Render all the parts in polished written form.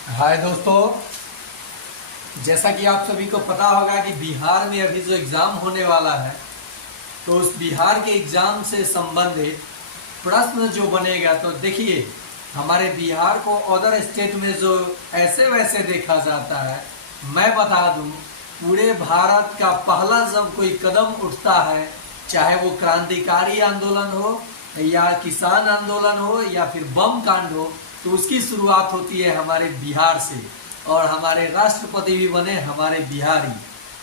हाय दोस्तों, जैसा कि आप सभी को पता होगा कि बिहार में अभी जो एग्ज़ाम होने वाला है, तो उस बिहार के एग्ज़ाम से संबंधित प्रश्न जो बनेगा, तो देखिए हमारे बिहार को अदर स्टेट में जो ऐसे वैसे देखा जाता है, मैं बता दूं पूरे भारत का पहला जब कोई कदम उठता है, चाहे वो क्रांतिकारी आंदोलन हो या किसान आंदोलन हो या फिर बम कांड हो, तो उसकी शुरुआत होती है हमारे बिहार से। और हमारे राष्ट्रपति भी बने हमारे बिहारी।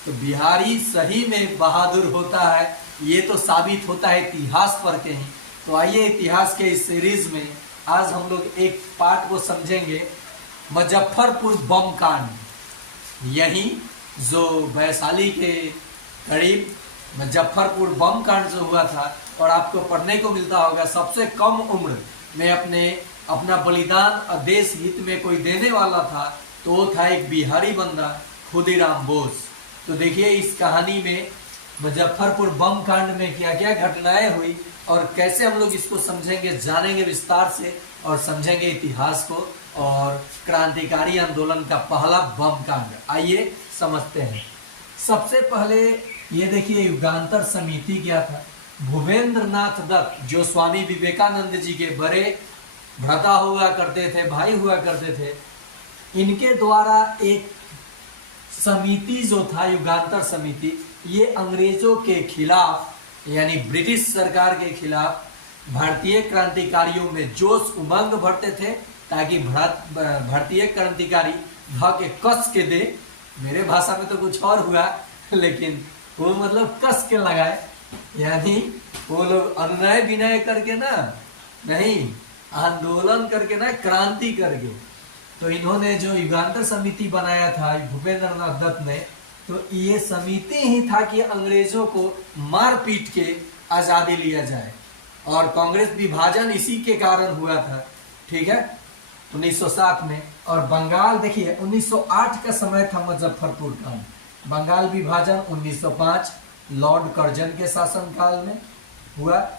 तो बिहारी सही में बहादुर होता है, ये तो साबित होता है इतिहास पढ़ के ही। तो आइए इतिहास के इस सीरीज में आज हम लोग एक पार्ट को समझेंगे, मुजफ्फरपुर बम कांड। यही जो वैशाली के करीब मुजफ्फरपुर बम कांड जो हुआ था, और आपको पढ़ने को मिलता होगा सबसे कम उम्र में अपना बलिदान देश हित में कोई देने वाला था, तो वो था एक बिहारी बंदा खुदीराम बोस। तो देखिए इस कहानी में मुजफ्फरपुर बम कांड में क्या क्या घटनाएं हुई और कैसे हम लोग इसको समझेंगे, जानेंगे विस्तार से और समझेंगे इतिहास को और क्रांतिकारी आंदोलन का पहला बम कांड। आइए समझते हैं। सबसे पहले ये देखिए युगांतर समिति क्या था। भूपेंद्र नाथ दत्त जो स्वामी विवेकानंद जी के बड़े भ्राता हुआ करते थे, भाई हुआ करते थे, इनके द्वारा एक समिति जो था युगांतर समिति, ये अंग्रेजों के खिलाफ यानी ब्रिटिश सरकार के खिलाफ भारतीय क्रांतिकारियों में जोश उमंग भरते थे, ताकि भारतीय क्रांतिकारी के कस के दे। मेरे भाषा में तो कुछ और हुआ, लेकिन वो मतलब कस के लगाए, यानी वो लोग अनुनय विनय करके ना, नहीं आंदोलन करके ना, क्रांति करके। तो इन्होंने जो युगांतर समिति बनाया था भूपेंद्र नाथ दत्त ने, तो ये समिति ही था कि अंग्रेजों को मार पीट के आजादी लिया जाए। और कांग्रेस विभाजन इसी के कारण हुआ था, ठीक है, 1907 में। और बंगाल देखिए 1908 का समय था मुजफ्फरपुर कांड। बंगाल विभाजन 1905 लॉर्ड कर्जन के शासनकाल में हुआ,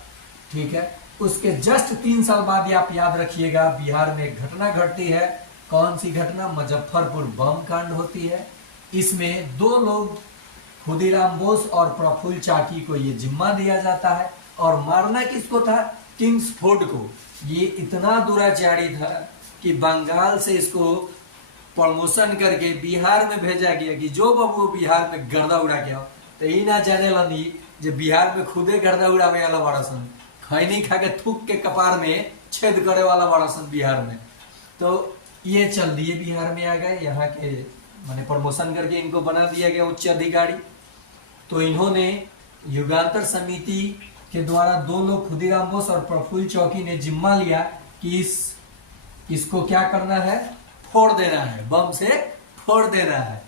ठीक है। उसके जस्ट 3 साल बाद आप याद रखिएगा बिहार में एक घटना घटती है। कौन सी घटना? मुजफ्फरपुर बम कांड होती है। इसमें 2 लोग खुदीराम बोस और प्रफुल्ल चाकी को ये जिम्मा दिया जाता है। और मारना किसको था? किंग्सफोर्ड को। ये इतना दुराचारी था कि बंगाल से इसको प्रमोशन करके बिहार में भेजा गया कि जो बबू बिहार में गर्दा उड़ा के आओ। तो ही ना जाने लनी जो बिहार में खुदे गर्दा उड़ावे वाला बड़ा सन, खैनी खा के थूक के कपार में छेद करे वाला बड़ा सन बिहार में। तो ये चल दिए बिहार में आ गए, यहाँ के माने प्रमोशन करके इनको बना दिया गया उच्च अधिकारी। तो इन्होंने युगांतर समिति के द्वारा 2 लोग खुदीराम बोस और प्रफुल्ल चौकी ने जिम्मा लिया कि इसको क्या करना है? फोड़ देना है, बम से फोड़ देना है।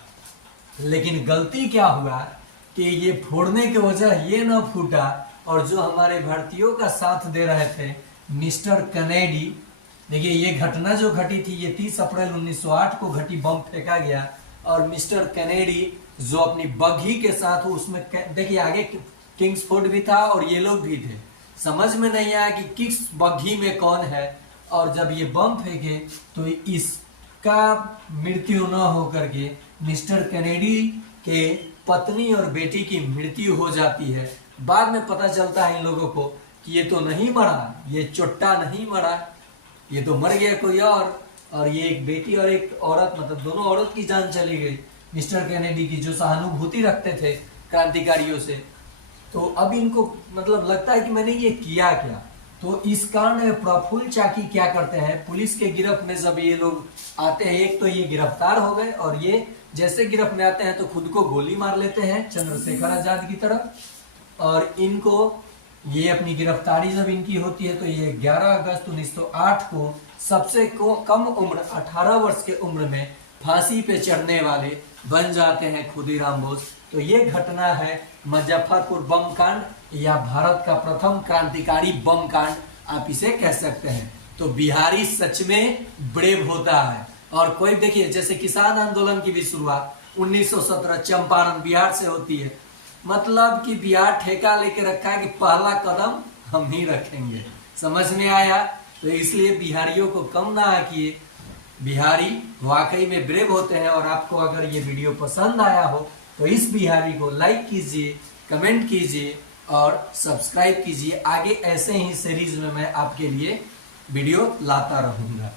लेकिन गलती क्या हुआ कि ये फोड़ने की वजह ये न फूटा, और जो हमारे भारतीयों का साथ दे रहे थे मिस्टर कैनेडी, देखिए ये घटना जो घटी थी ये 30 अप्रैल 1908 को घटी, बम फेंका गया। और मिस्टर कैनेडी जो अपनी बग्घी के साथ उसमें देखिए आगे किंग्सफोर्ड भी था और ये लोग भी थे। समझ में नहीं आया कि किस बग्घी में कौन है। और जब ये बम फेंके तो इसका मृत्यु न होकर के मिस्टर कैनेडी के पत्नी और बेटी की मृत्यु हो जाती है। बाद में पता चलता है इन लोगों को कि ये तो नहीं मरा, ये चोट्टा नहीं मरा, ये तो मर गया कोई और ये एक बेटी और एक औरत, मतलब दोनों औरत की जान चली गई मिस्टर कैनेडी की, जो सहानुभूति रखते थे क्रांतिकारियों से। तो अब इनको मतलब लगता है कि मैंने ये किया क्या। तो इस कांड में प्रफुल्ल चाकी क्या करते हैं, पुलिस के गिरफ्त में जब ये लोग आते हैं, एक तो ये गिरफ्तार हो गए, और ये जैसे गिरफ्त में आते हैं तो खुद को गोली मार लेते हैं चंद्रशेखर आजाद की तरफ। और इनको ये अपनी गिरफ्तारी जब इनकी होती है तो ये 11 अगस्त 1908 को सबसे कम उम्र 18 वर्ष के उम्र में फांसी पे चढ़ने वाले बन जाते हैं खुदीराम बोस। तो ये घटना है मुजफ्फरपुर बम कांड, या भारत का प्रथम क्रांतिकारी बम कांड आप इसे कह सकते हैं। तो बिहारी सच में ब्रेव होता है। और कोई देखिए जैसे किसान आंदोलन की भी शुरुआत 1917 चंपारण बिहार से होती है। मतलब कि बिहार ठेका लेके रखा है कि पहला कदम हम ही रखेंगे। समझ में आया? तो इसलिए बिहारियों को कम ना आकिए, बिहारी वाकई में ब्रेव होते हैं। और आपको अगर ये वीडियो पसंद आया हो तो इस बिहारी को लाइक कीजिए, कमेंट कीजिए और सब्सक्राइब कीजिए। आगे ऐसे ही सीरीज में मैं आपके लिए वीडियो लाता रहूंगा।